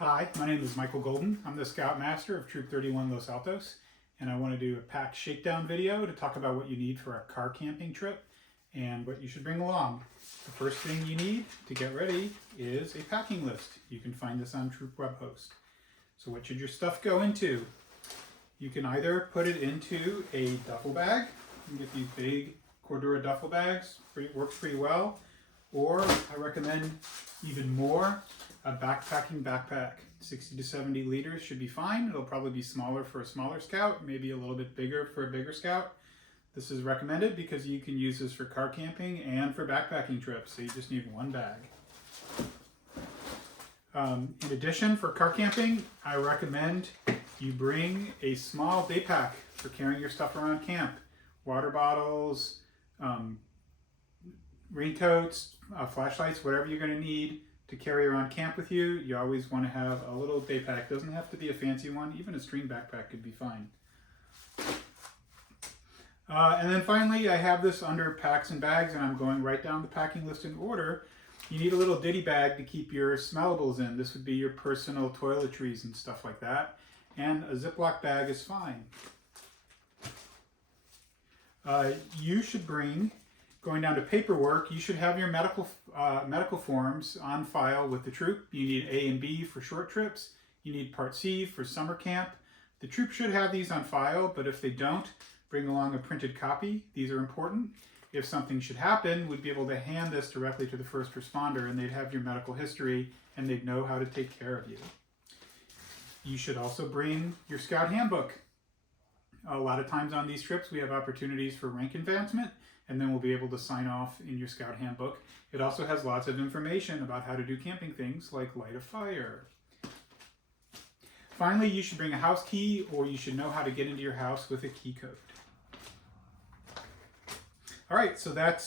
Hi, my name is Michael Golden. I'm the Scoutmaster of Troop 31 Los Altos, and I want to do a pack shakedown video to talk about what you need for a car camping trip and what you should bring along. The first thing you need to get ready is a packing list. You can find this on Troop Web Host. So what should your stuff go into? You can either put it into a duffel bag. You can get these big Cordura duffel bags. Works pretty well. Or I recommend even more, a backpacking backpack. 60 to 70 liters should be fine. It'll probably be smaller for a smaller scout, maybe a little bit bigger for a bigger scout. This is recommended because you can use this for car camping and for backpacking trips, so you just need one bag. In addition, for car camping, I recommend you bring a small day pack for carrying your stuff around camp. Water bottles, raincoats, flashlights, whatever you're going to need to carry around camp with you. You always want to have a little day pack. Doesn't have to be a fancy one. Even a string backpack could be fine. And then finally, I have this under packs and bags, and I'm going right down the packing list in order. You need a little ditty bag to keep your smellables in. This would be your personal toiletries and stuff like that. And a Ziploc bag is fine. You should bring, going down to paperwork, you should have your medical forms on file with the troop. You need A and B for short trips. You need Part C for summer camp. The troop should have these on file, but if they don't, bring along a printed copy. These are important. If something should happen, we'd be able to hand this directly to the first responder, and they'd have your medical history and they'd know how to take care of you. You should also bring your scout handbook. A lot of times on these trips, we have opportunities for rank advancement, and then we'll be able to sign off in your scout handbook. It also has lots of information about how to do camping things like light a fire. Finally, you should bring a house key, or you should know how to get into your house with a key code. All right, so that's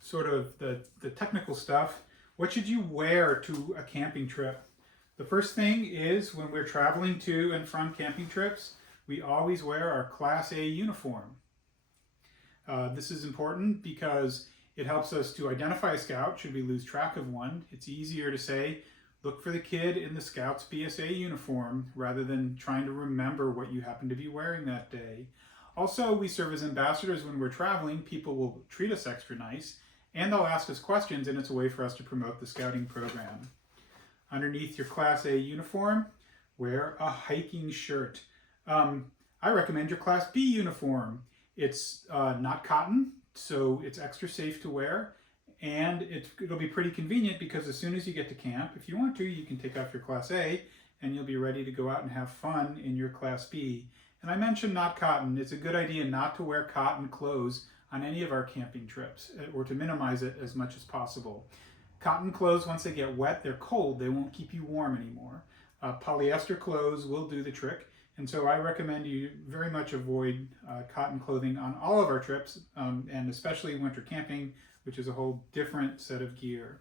sort of the technical stuff. What should you wear to a camping trip? The first thing is, when we're traveling to and from camping trips, we always wear our Class A uniform. This is important because it helps us to identify a scout should we lose track of one. It's easier to say, look for the kid in the Scouts BSA uniform rather than trying to remember what you happen to be wearing that day. Also, we serve as ambassadors when we're traveling. People will treat us extra nice, and they'll ask us questions, and it's a way for us to promote the scouting program. Underneath your Class A uniform, wear a hiking shirt. I recommend your Class B uniform. It's not cotton, so it's extra safe to wear, and it'll be pretty convenient because as soon as you get to camp, if you want to, you can take off your Class A and you'll be ready to go out and have fun in your Class B. And I mentioned not cotton. It's a good idea not to wear cotton clothes on any of our camping trips, or to minimize it as much as possible. Cotton clothes, once they get wet, they're cold. They won't keep you warm anymore. Polyester clothes will do the trick. And so I recommend you very much avoid cotton clothing on all of our trips, and especially winter camping, which is a whole different set of gear.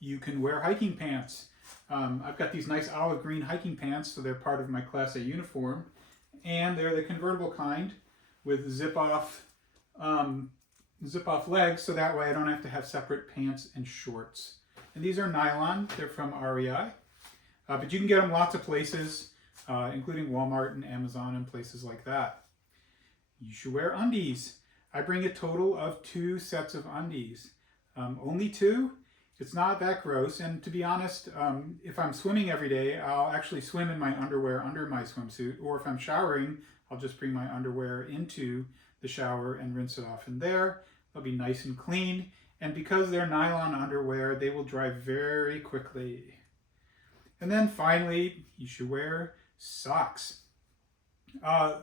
You can wear hiking pants. I've got these nice olive green hiking pants, so they're part of my Class A uniform. And they're the convertible kind with zip-off legs, so that way I don't have to have separate pants and shorts. And these are nylon. They're from REI. But you can get them lots of places, including Walmart and Amazon and places like that. You should wear undies. I bring a total of 2 sets of undies. Only 2? It's not that gross. And to be honest, if I'm swimming every day, I'll actually swim in my underwear under my swimsuit. Or if I'm showering, I'll just bring my underwear into the shower and rinse it off in there. They'll be nice and clean. And because they're nylon underwear, they will dry very quickly. And then finally, you should wear socks. I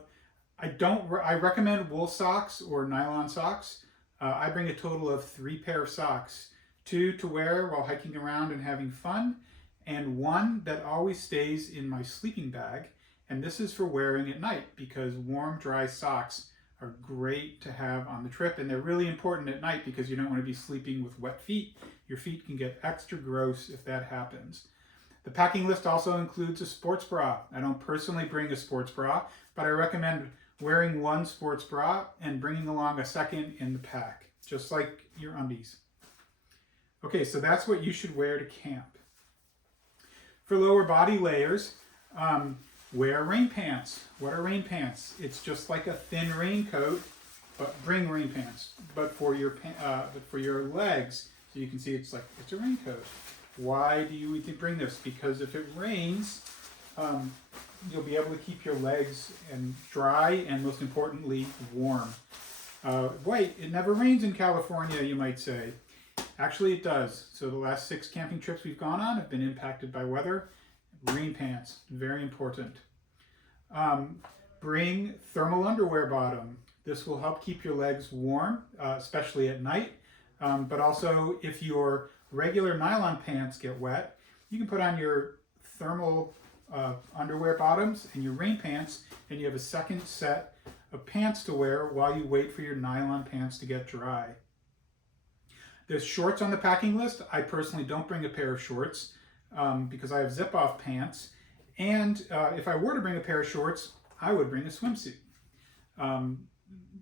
recommend wool socks or nylon socks. I bring a total of 3 pair of socks. 2 to wear while hiking around and having fun, and 1 that always stays in my sleeping bag. And this is for wearing at night because warm, dry socks are great to have on the trip, and they're really important at night because you don't want to be sleeping with wet feet. Your feet can get extra gross if that happens. The packing list also includes a sports bra. I don't personally bring a sports bra, but I recommend wearing 1 sports bra and bringing along a second in the pack, just like your undies. Okay, so that's what you should wear to camp. For lower body layers, wear rain pants. What are rain pants? It's just like a thin raincoat, but bring rain pants, but for your legs. So you can see it's a raincoat. Why do you bring this? Because if it rains, you'll be able to keep your legs dry and most importantly warm. Wait, it never rains in California, you might say. Actually, it does. So the last 6 camping trips we've gone on have been impacted by weather. Rain pants, very important. Bring thermal underwear bottom. This will help keep your legs warm, especially at night. But also, if your regular nylon pants get wet, you can put on your thermal underwear bottoms and your rain pants, and you have a second set of pants to wear while you wait for your nylon pants to get dry. There's shorts on the packing list. I personally don't bring a pair of shorts because I have zip-off pants. And if I were to bring a pair of shorts, I would bring a swimsuit.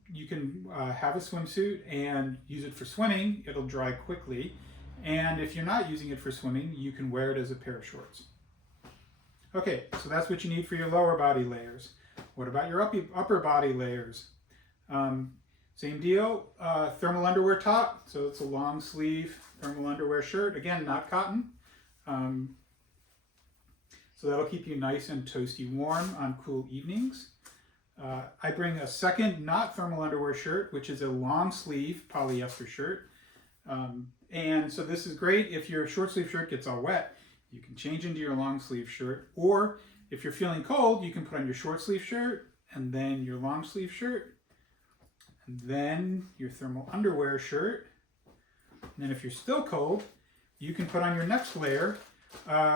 You can have a swimsuit and use it for swimming. It'll dry quickly. And if you're not using it for swimming, you can wear it as a pair of shorts. Okay, so that's what you need for your lower body layers. What about your upper body layers? Same deal, thermal underwear top. So it's a long sleeve thermal underwear shirt. Again, not cotton. So that'll keep you nice and toasty warm on cool evenings. I bring a second not thermal underwear shirt, which is a long sleeve polyester shirt. And so this is great if your short sleeve shirt gets all wet. You can change into your long sleeve shirt, or if you're feeling cold, you can put on your short sleeve shirt and then your long sleeve shirt and then your thermal underwear shirt. And then if you're still cold, you can put on your next layer,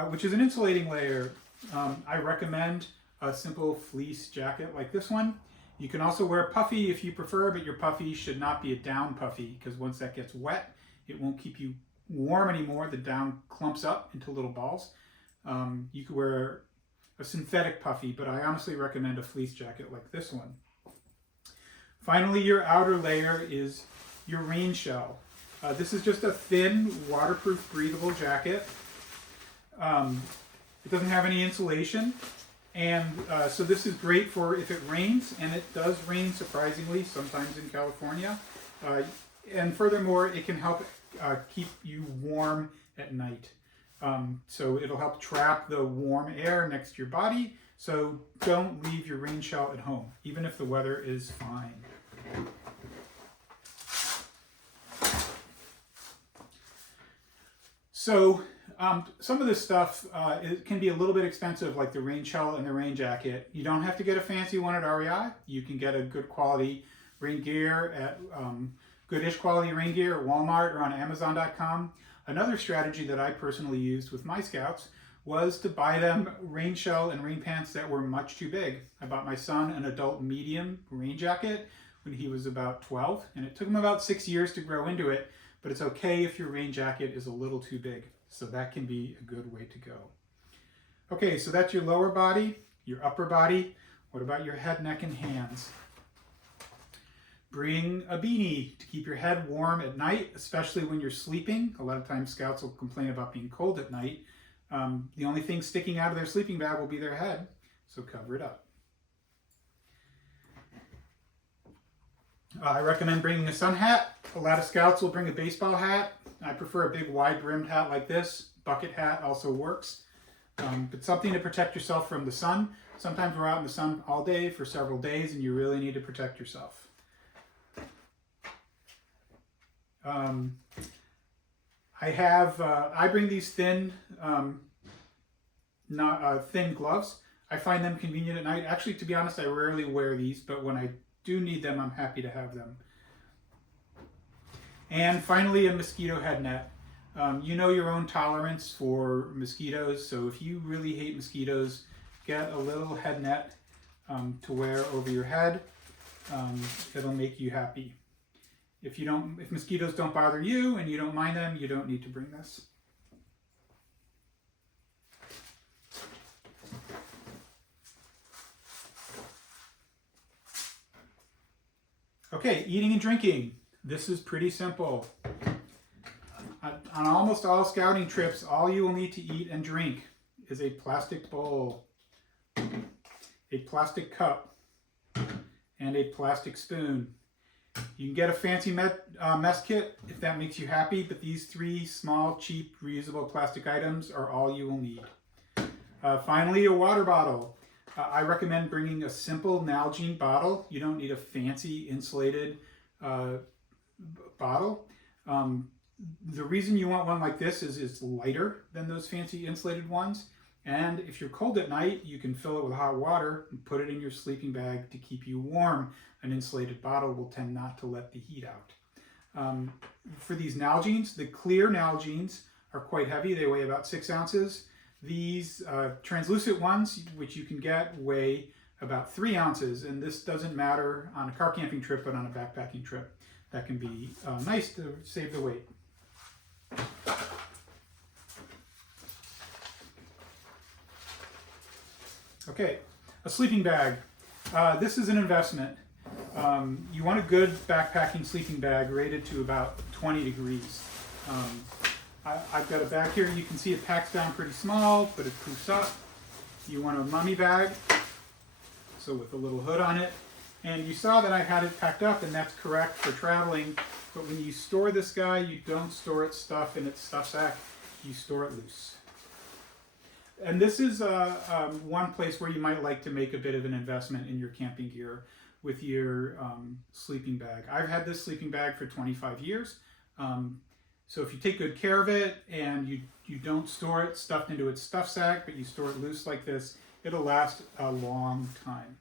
which is an insulating layer. I recommend a simple fleece jacket like this one. You can also wear a puffy if you prefer, but your puffy should not be a down puffy because once that gets wet, it won't keep you warm anymore. The down clumps up into little balls. You could wear a synthetic puffy, but I honestly recommend a fleece jacket like this one. Finally, your outer layer is your rain shell. This is just a thin, waterproof, breathable jacket. It doesn't have any insulation, and so this is great for if it rains, and it does rain surprisingly sometimes in California. And furthermore, it can help keep you warm at night. So it'll help trap the warm air next to your body. So don't leave your rain shell at home, even if the weather is fine. So some of this stuff it can be a little bit expensive, like the rain shell and the rain jacket. You don't have to get a fancy one at REI. You can get a good quality rain gear at goodish quality rain gear at Walmart or on Amazon.com. Another strategy that I personally used with my Scouts was to buy them rain shell and rain pants that were much too big. I bought my son an adult medium rain jacket when he was about 12, and it took him about 6 years to grow into it, but it's okay if your rain jacket is a little too big. So that can be a good way to go. Okay, so that's your lower body, your upper body. What about your head, neck, and hands? Bring a beanie to keep your head warm at night, especially when you're sleeping. A lot of times Scouts will complain about being cold at night. The only thing sticking out of their sleeping bag will be their head, so cover it up. I recommend bringing a sun hat. A lot of Scouts will bring a baseball hat. I prefer a big wide-brimmed hat like this. Bucket hat also works. But something to protect yourself from the sun. Sometimes we're out in the sun all day for several days and you really need to protect yourself. I bring these thin gloves. I find them convenient at night. Actually, to be honest, I rarely wear these, but when I do need them, I'm happy to have them. And finally, a mosquito head net. You know your own tolerance for mosquitoes, so if you really hate mosquitoes, get a little head net to wear over your head. It'll make you happy. If mosquitoes don't bother you and you don't mind them, you don't need to bring this. Okay, eating and drinking. This is pretty simple. On almost all scouting trips, all you will need to eat and drink is a plastic bowl, a plastic cup, and a plastic spoon. You can get a fancy mess kit if that makes you happy, but these 3 small, cheap, reusable plastic items are all you will need. Finally, a water bottle. I recommend bringing a simple Nalgene bottle. You don't need a fancy insulated bottle. The reason you want one like this is it's lighter than those fancy insulated ones. And if you're cold at night, you can fill it with hot water and put it in your sleeping bag to keep you warm. An insulated bottle will tend not to let the heat out. For these Nalgenes, the clear Nalgenes are quite heavy. They weigh about 6 ounces. These translucent ones, which you can get, weigh about 3 ounces. And this doesn't matter on a car camping trip, but on a backpacking trip, that can be nice to save the weight. Okay, a sleeping bag. This is an investment. You want a good backpacking sleeping bag rated to about 20 degrees. I've got a bag here. You can see it packs down pretty small, but it proofs up. You want a mummy bag, so with a little hood on it. And you saw that I had it packed up, and that's correct for traveling. But when you store this guy, you don't store its stuff in its stuff sack. You store it loose. And this is one place where you might like to make a bit of an investment in your camping gear with your sleeping bag. I've had this sleeping bag for 25 years. So if you take good care of it and you don't store it stuffed into its stuff sack, but you store it loose like this, it'll last a long time.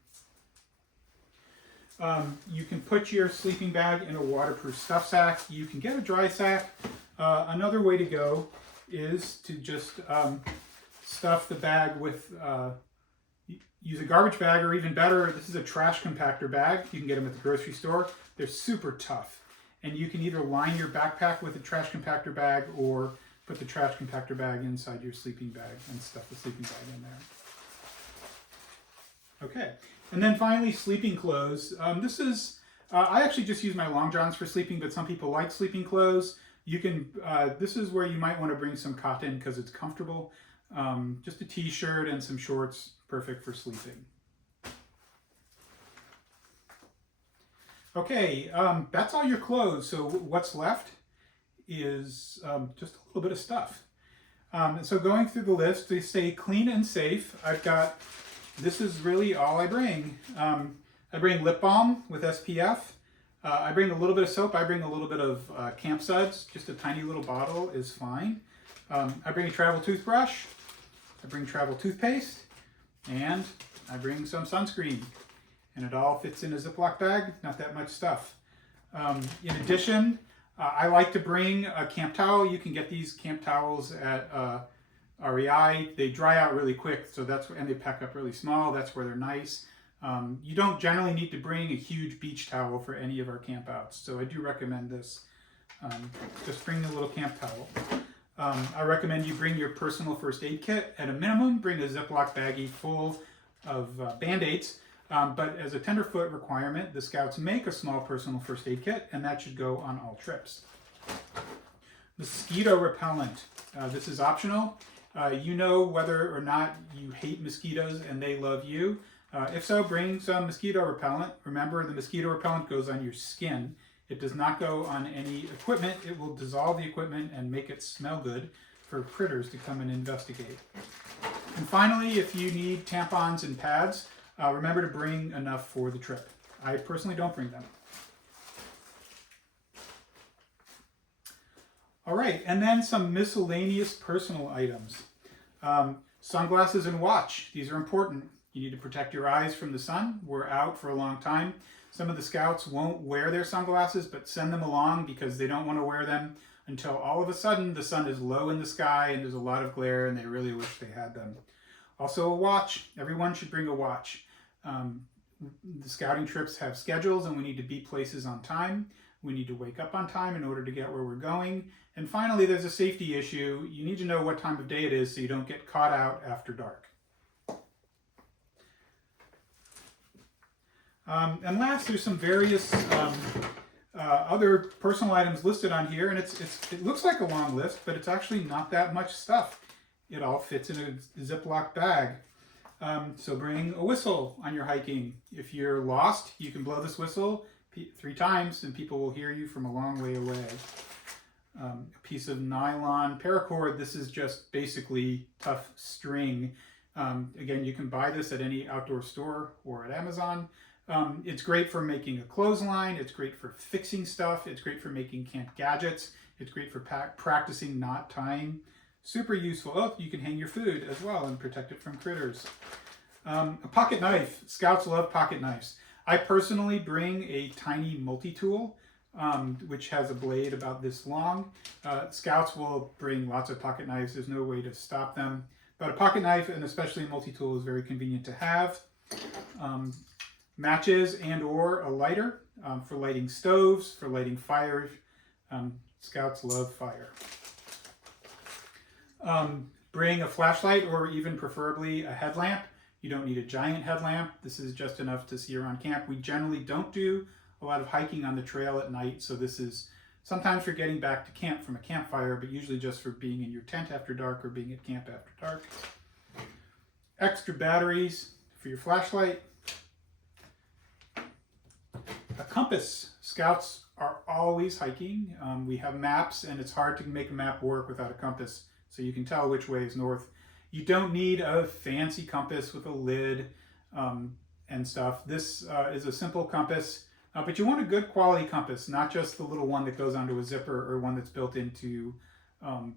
You can put your sleeping bag in a waterproof stuff sack. You can get a dry sack. Another way to go is to just stuff the bag with, use a garbage bag, or even better, this is a trash compactor bag. You can get them at the grocery store. They're super tough. And you can either line your backpack with a trash compactor bag or put the trash compactor bag inside your sleeping bag and stuff the sleeping bag in there. Okay, and then finally, sleeping clothes. This is, I actually just use my long johns for sleeping, but some people like sleeping clothes. You can, this is where you might want to bring some cotton because it's comfortable. Just a t-shirt and some shorts, perfect for sleeping. Okay, that's all your clothes. So what's left is just a little bit of stuff. And so going through the list, they say clean and safe. I've got, this is really all I bring. I bring lip balm with SPF. I bring a little bit of soap. I bring a little bit of camp suds. Just a tiny little bottle is fine. I bring a travel toothbrush. I bring travel toothpaste. And I bring some sunscreen. And it all fits in a Ziploc bag, not that much stuff. In addition, I like to bring a camp towel. You can get these camp towels at REI. They dry out really quick, so that's and they pack up really small. That's where they're nice. You don't generally need to bring a huge beach towel for any of our campouts, so I do recommend this. Just bring a little camp towel. I recommend you bring your personal first aid kit. At a minimum, bring a Ziploc baggie full of Band-Aids. But as a tenderfoot requirement, the Scouts make a small personal first aid kit, and that should go on all trips. Mosquito repellent. This is optional. You know whether or not you hate mosquitoes and they love you. If so, bring some mosquito repellent. Remember, the mosquito repellent goes on your skin. It does not go on any equipment. It will dissolve the equipment and make it smell good for critters to come and investigate. And finally, if you need tampons and pads, remember to bring enough for the trip. I personally don't bring them. All right, and then some miscellaneous personal items. Sunglasses and watch. These are important. You need to protect your eyes from the sun. We're out for a long time. Some of the Scouts won't wear their sunglasses, but send them along because they don't want to wear them until all of a sudden the sun is low in the sky and there's a lot of glare and they really wish they had them. Also a watch. Everyone should bring a watch. The scouting trips have schedules and we need to be places on time. We need to wake up on time in order to get where we're going. And finally, there's a safety issue. You need to know what time of day it is so you don't get caught out after dark. And last, there's some various other personal items listed on here, and it looks like a long list, but it's actually not that much stuff. It all fits in a Ziploc bag. So bring a whistle on your hiking. If you're lost, you can blow this whistle 3 times and people will hear you from a long way away. A piece of nylon paracord. This is just basically tough string. Again, you can buy this at any outdoor store or at Amazon. It's great for making a clothesline. It's great for fixing stuff. It's great for making camp gadgets. It's great for practicing knot tying. Super useful. Oh, you can hang your food as well and protect it from critters. A pocket knife. Scouts love pocket knives. I personally bring a tiny multi-tool, which has a blade about this long. Scouts will bring lots of pocket knives. There's no way to stop them. But a pocket knife, and especially a multi-tool, is very convenient to have. Matches and or a lighter for lighting stoves, for lighting fires. Scouts love fire. Bring a flashlight or even preferably a headlamp. You don't need a giant headlamp. This is just enough to see around camp. We generally don't do a lot of hiking on the trail at night, so this is sometimes for getting back to camp from a campfire, but usually just for being in your tent after dark or being at camp after dark. Extra batteries for your flashlight. A compass. Scouts are always hiking. We have maps, and it's hard to make a map work without a compass, so you can tell which way is north. You don't need a fancy compass with a lid and stuff. This is a simple compass, but you want a good quality compass, not just the little one that goes onto a zipper or one that's built into a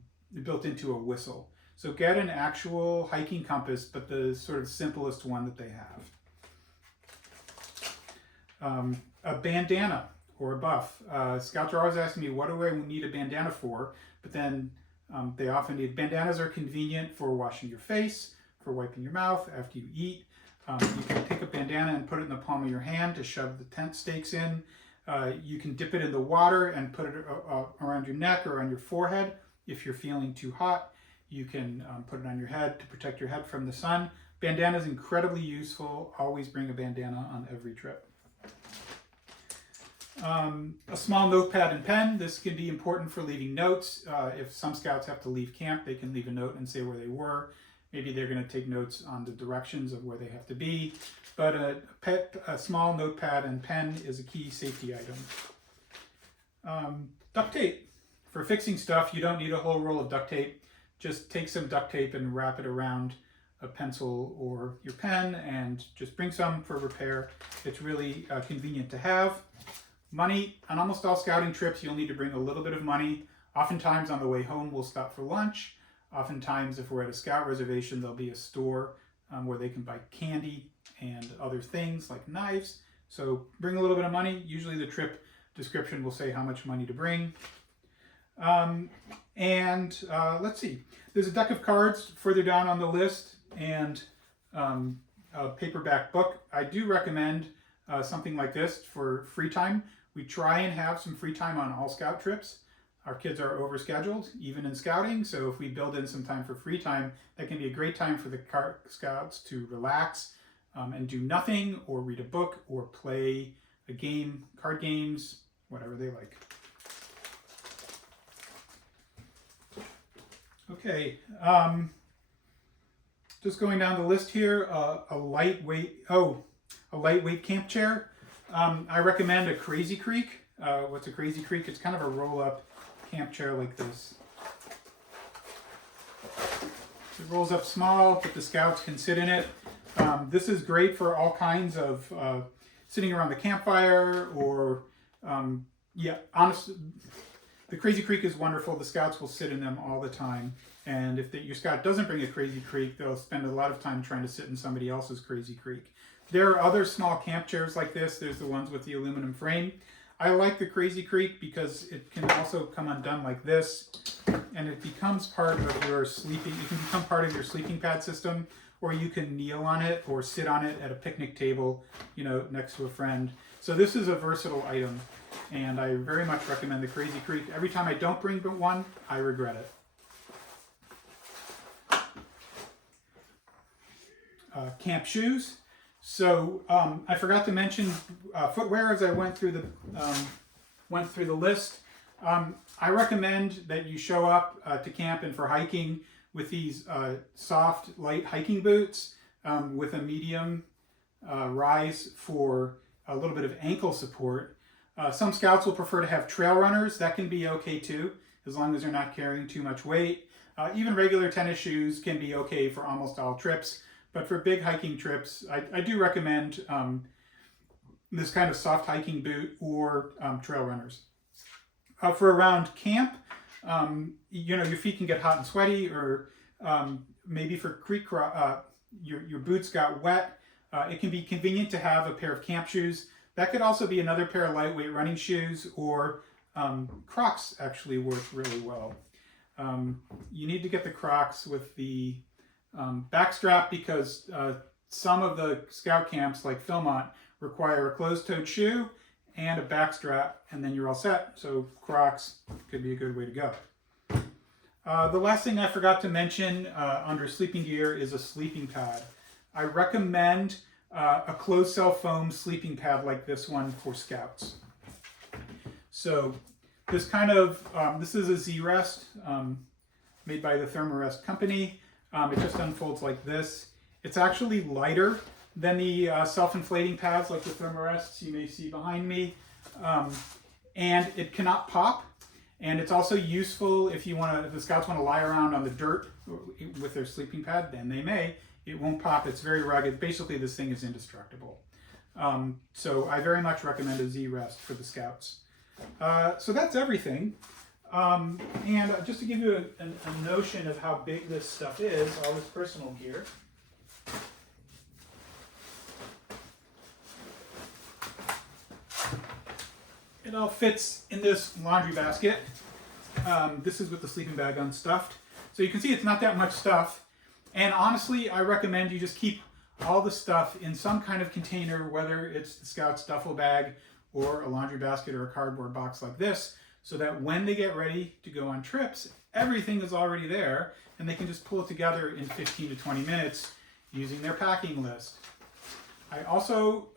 whistle. So get an actual hiking compass, but the sort of simplest one that they have. A bandana or a buff. Scouts are always asking me, what do I need a bandana for? But then they often need, bandanas are convenient for washing your face, for wiping your mouth after you eat. You can take a bandana and put it in the palm of your hand to shove the tent stakes in. You can dip it in the water and put it around your neck or on your forehead if you're feeling too hot. You can put it on your head to protect your head from the sun. Bandana is incredibly useful. Always bring a bandana on every trip. A small notepad and pen. This can be important for leaving notes. If some scouts have to leave camp, they can leave a note and say where they were. Maybe they're going to take notes on the directions of where they have to be. But a small notepad and pen is a key safety item. Duct tape. For fixing stuff, you don't need a whole roll of duct tape. Just take some duct tape and wrap it around a pencil or your pen and just bring some for repair. It's really convenient to have. Money. On almost all scouting trips, you'll need to bring a little bit of money. Oftentimes on the way home, we'll stop for lunch. Oftentimes, if we're at a scout reservation, there'll be a store where they can buy candy and other things like knives. So bring a little bit of money. Usually the trip description will say how much money to bring. Let's see. There's a deck of cards further down on the list and a paperback book. I do recommend something like this for free time. We try and have some free time on all scout trips. Our kids are overscheduled, even in scouting, so if we build in some time for free time, that can be a great time for the scouts to relax and do nothing, or read a book, or play a game, card games, whatever they like. Okay, just going down the list here, a lightweight camp chair. I recommend a Crazy Creek. What's a Crazy Creek? It's kind of a roll-up camp chair like this. It rolls up small, but the scouts can sit in it. This is great for all kinds of sitting around the campfire or, honestly, the Crazy Creek is wonderful. The scouts will sit in them all the time. And if your scout doesn't bring a Crazy Creek, they'll spend a lot of time trying to sit in somebody else's Crazy Creek. There are other small camp chairs like this. There's the ones with the aluminum frame. I like the Crazy Creek because it can also come undone like this, and it becomes part of your sleeping. It can become part of your sleeping pad system, or you can kneel on it or sit on it at a picnic table, next to a friend. So this is a versatile item, and I very much recommend the Crazy Creek. Every time I don't bring one, I regret it. Camp shoes. So I forgot to mention footwear as I went through the list. I recommend that you show up to camp and for hiking with these soft, light hiking boots with a medium rise for a little bit of ankle support. Some scouts will prefer to have trail runners. That can be okay too, as long as they're not carrying too much weight. Even regular tennis shoes can be okay for almost all trips, but for big hiking trips, I do recommend this kind of soft hiking boot or trail runners. For around camp, you know, your feet can get hot and sweaty, or maybe for your boots got wet. It can be convenient to have a pair of camp shoes. That could also be another pair of lightweight running shoes, or Crocs actually work really well. You need to get the Crocs with the back strap, because some of the scout camps like Philmont require a closed-toed shoe and a back strap, and then you're all set. So Crocs could be a good way to go. The last thing I forgot to mention under sleeping gear is a sleeping pad. I recommend a closed cell foam sleeping pad like this one for scouts. So this this is a Z-Rest made by the Thermarest company. It just unfolds like this. It's actually lighter than the self-inflating pads like the Thermarests you may see behind me. And it cannot pop. And it's also useful if the scouts want to lie around on the dirt with their sleeping pad, then they may. It won't pop. It's very rugged. Basically, this thing is indestructible. So I very much recommend a Z-Rest for the scouts. So that's everything. And just to give you a notion of how big this stuff is, all this personal gear. It all fits in this laundry basket. This is with the sleeping bag unstuffed. So you can see it's not that much stuff. And honestly, I recommend you just keep all the stuff in some kind of container, whether it's the Scout's duffel bag or a laundry basket or a cardboard box like this, so that when they get ready to go on trips, everything is already there and they can just pull it together in 15 to 20 minutes using their packing list. I also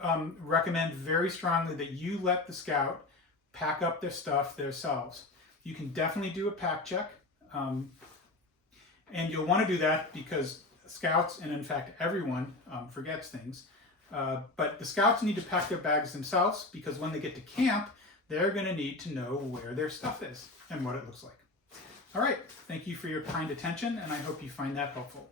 recommend very strongly that you let the Scout pack up their stuff themselves. You can definitely do a pack check. And you'll want to do that because Scouts, and in fact everyone, forgets things. But the Scouts need to pack their bags themselves, because when they get to camp, they're going to need to know where their stuff is and what it looks like. All right, thank you for your kind attention, and I hope you find that helpful.